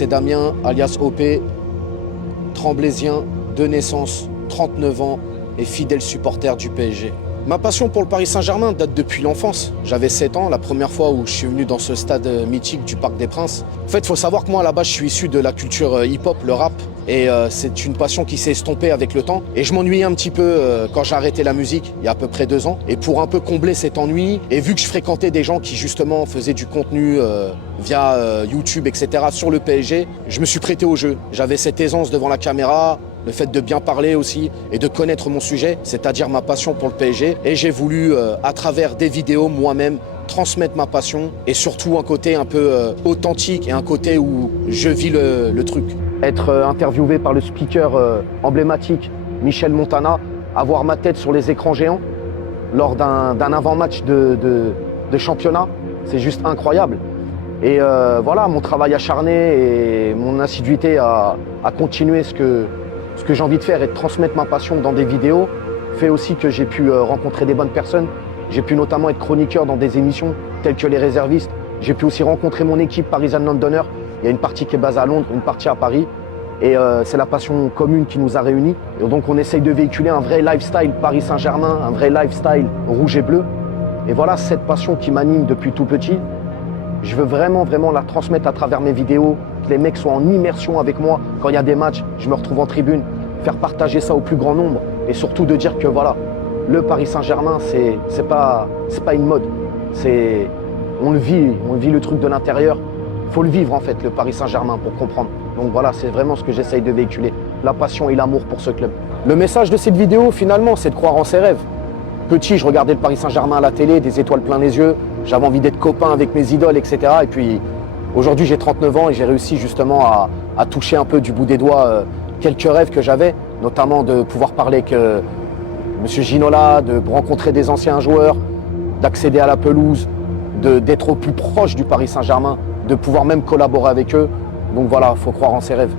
c'est Damien, alias OP, Tremblaisien, de naissance, 39 ans et fidèle supporter du PSG. Ma passion pour le Paris Saint-Germain date depuis l'enfance. J'avais 7 ans, la première fois où je suis venu dans ce stade mythique du Parc des Princes. En fait, il faut savoir que moi, à la base, je suis issu de la culture hip-hop, le rap. Et c'est une passion qui s'est estompée avec le temps. Et je m'ennuyais un petit peu quand j'ai arrêté la musique, il y a à peu près 2 ans. Et pour un peu combler cet ennui, et vu que je fréquentais des gens qui justement faisaient du contenu via YouTube, etc. sur le PSG, je me suis prêté au jeu. J'avais cette aisance devant la caméra, le fait de bien parler aussi et de connaître mon sujet, c'est-à-dire ma passion pour le PSG. Et j'ai voulu, à travers des vidéos, moi-même, transmettre ma passion et surtout un côté un peu authentique et un côté où je vis le truc. Être interviewé par le speaker emblématique Michel Montana, avoir ma tête sur les écrans géants lors d'un avant-match de championnat, c'est juste incroyable. Et voilà, mon travail acharné et mon assiduité à continuer ce que j'ai envie de faire et de transmettre ma passion dans des vidéos fait aussi que j'ai pu rencontrer des bonnes personnes. J'ai pu notamment être chroniqueur dans des émissions telles que Les Réservistes. J'ai pu aussi rencontrer mon équipe Parisian Londoner. Il y a une partie qui est basée à Londres, une partie à Paris. Et c'est la passion commune qui nous a réunis. Et donc on essaye de véhiculer un vrai lifestyle Paris Saint-Germain, un vrai lifestyle rouge et bleu. Et voilà, cette passion qui m'anime depuis tout petit, je veux vraiment la transmettre à travers mes vidéos, que les mecs soient en immersion avec moi. Quand il y a des matchs, je me retrouve en tribune, faire partager ça au plus grand nombre. Et surtout de dire que voilà, le Paris Saint-Germain, c'est pas une mode. On le vit le truc de l'intérieur. Il faut le vivre en fait, le Paris Saint-Germain, pour comprendre. Donc voilà, c'est vraiment ce que j'essaye de véhiculer, la passion et l'amour pour ce club. Le message de cette vidéo, finalement, c'est de croire en ses rêves. Petit, je regardais le Paris Saint-Germain à la télé, des étoiles plein les yeux, j'avais envie d'être copain avec mes idoles, etc. Et puis aujourd'hui, j'ai 39 ans et j'ai réussi justement à toucher un peu du bout des doigts quelques rêves que j'avais, notamment de pouvoir parler avec M. Ginola, de rencontrer des anciens joueurs, d'accéder à la pelouse, d'être au plus proche du Paris Saint-Germain, de pouvoir même collaborer avec eux. Donc voilà, il faut croire en ses rêves.